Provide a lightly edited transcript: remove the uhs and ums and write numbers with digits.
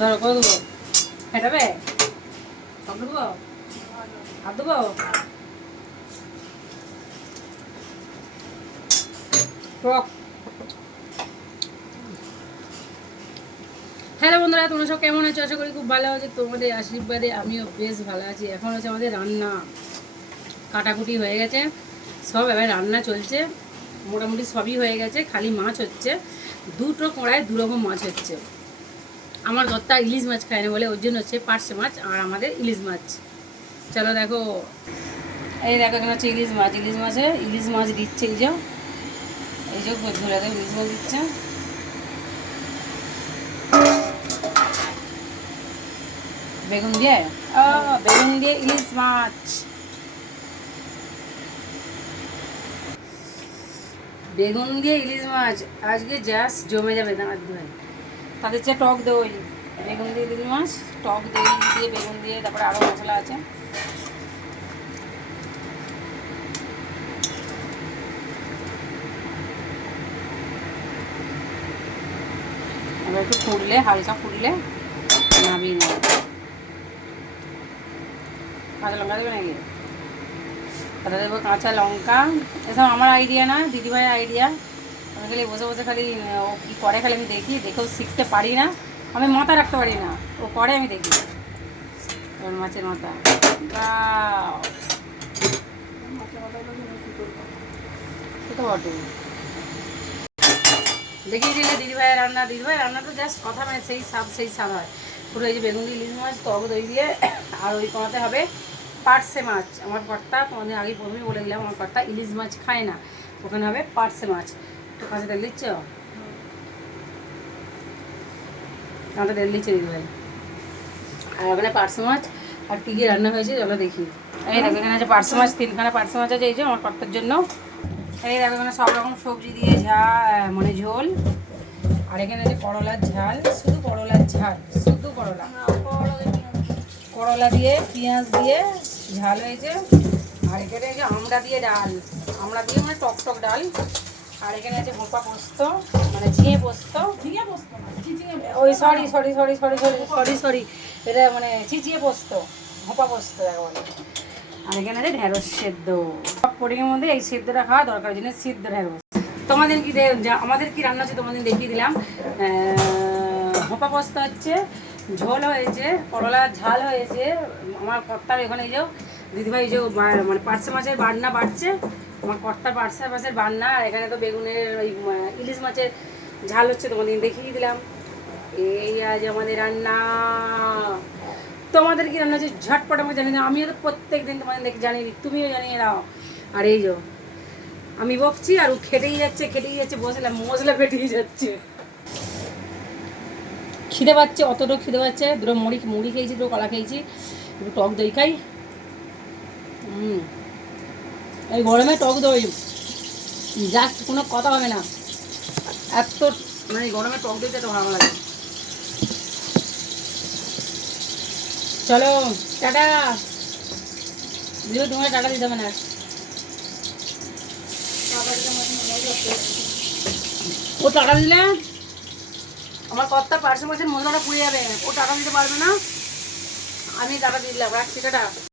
ধরো করে দেবো, ফেটাবে, সব দেবো, হাত দেবো। হ্যালো বন্ধুরা, তোমরা সব কেমন আছো? আশা করি খুব ভালো আছে। তোমাদের আশীর্বাদে আমিও বেশ ভালো আছি। এখন হচ্ছে আমাদের রান্না, কাটাকুটি হয়ে গেছে সব, এবার রান্না চলছে। মোটামুটি সবই হয়ে গেছে, খালি মাছ হচ্ছে। দুটো কড়ায় দুরকম মাছ হচ্ছে। আমার দত্তা ইলিশ মাছ খায় না বলে ওর জন্য হচ্ছে পার্শে মাছ, আর আমাদের ইলিশ মাছ। চলো দেখো, এই দেখো এখানে হচ্ছে ইলিশ মাছ। ইলিশ মাছ দিচ্ছে, এই যে ধরে দেখো ইলিশ মাছ দিচ্ছে। বেগুন দিয়ে ইলিশ মাছ, বেগুন দিয়ে ইলিশ মাছ আজকে জাস্ট জমে যাবে। দাঁড়া ভাই, তাদের হচ্ছে টক দই, বেগুন দিয়ে ইলিশ মাছ, টক দই দিয়ে বেগুন দিয়ে, তারপরে আরও মশলা আছে। এবার একটু ফুটলে, হালকা ফুটলে নামিয়ে নেব। কাঁচা লঙ্কা দেবে নাকি? তাতে দেবো কাঁচা লঙ্কা। এসব আমার আইডিয়া না, দিদিভাইয়ের আইডিয়া। আমি খালি বসে বসে খালি ও কী করে খালি আমি দেখি, দেখেও শিখতে পারি না। আমি মাথা রাখতে পারি না, ও করে আমি দেখি। এবার মাছের মাথা তো বটে, দেখিয়ে দিলে দিদিভাইয়ের রান্না। দিদিভাইয়ের রান্না তো জাস্ট কথা, মানে সেই স্বাদ হয় পুরো। এই যে বেগুন দিয়ে ইলিশ মাছ, টক দই দিয়ে, আর ওই কোনাতে হবে পার্শে মাছ। আমার কর্তা, তোমাদের আগে প্রথমেই বলে দিলাম, আমার কর্তা ইলিশ মাছ খায় না, ওখানে হবে পার্শে মাছ। তো কাঁচা তেল দিচ্ছ, কাঁচা তেল দিচ্ছে দিদিভাই। আর ওখানে পার্শে মাছ। আর কী কী রান্না হয়েছে চলো দেখি। এই দেখো এখানে আছে পার্শে মাছ, 3খানা পার্শে মাছ আছে এই যে আমার কর্তার জন্য। এই দেখো এখানে সব রকম সবজি দিয়ে মানে ঝোল। আর এখানে আছে করলার ঝাল, শুধু করলার ঝাল, শুধু করলা দিয়ে পেঁয়াজ দিয়ে ঝাল হয়েছে। আর এখানে আছে আমড়া দিয়ে ডাল, আমড়া দিয়ে মানে টক টক ডাল। আর এখানে আছে ভোপা পোস্ত, মানে ঝিঙে পোস্ত। ওই সরি, এটা মানে চিচিয়ে পোস্ত, ভোপা পোস্ত বলে। আর এখানে আছে ঢেঁড়স সেদ্ধ। সব পোড়িংয়ের মধ্যে এই সেদ্ধটা খাওয়া দরকার, জন্য সিদ্ধ ঢেঁড়স। তোমাদের কি আমাদের কি রান্না হচ্ছে তোমাদের দেখিয়ে দিলাম। ভোপা পোস্ত হচ্ছে, ঝোল হয়েছে, করলার ঝাল হয়েছে। আমার কর্তার এখানে এই যে দিদিভাই যে মানে পার্শে মাছের বান্না বাড়ছে, আমার কর্তার পার্শে মাছের বান্না। আর এখানে তো বেগুনের ওই ইলিশ মাছের ঝাল হচ্ছে, তোমাদের দেখিয়ে দিলাম। এই আজ আমাদের রান্না। তোমাদের কি রান্না হচ্ছে ঝটপট আমাকে জানিয়ে দাও। আমিও তো প্রত্যেক দিন তোমাদের জানিয়ে দিই, তুমিও জানিয়ে দাও। আর এই যে আমি বকছি আর ও খেটেই যাচ্ছে, বসলাম মশলা ফেটিয়ে যাচ্ছে। খিদে পাচ্ছে, অতটাও খিদে পাচ্ছে। দুটো মুড়ি খেয়েছি, দুটো কলা খেয়েছি, একটু টক দই খাই। এই গরমে টক দই জাস্ট কোনো কথা হবে না, এত মানে গরমে টক দইটা তো ভালো লাগে। চলো টাটা, দিও তোমার টাকা দিতে হবে না। ও টাকা দিলে আমার কর্তার পার্শে মাছের মশলাটা পুড়ে যাবে, ও টাকা দিতে পারবে না। আমি টাকা দিলাম, রাখছি টাটা।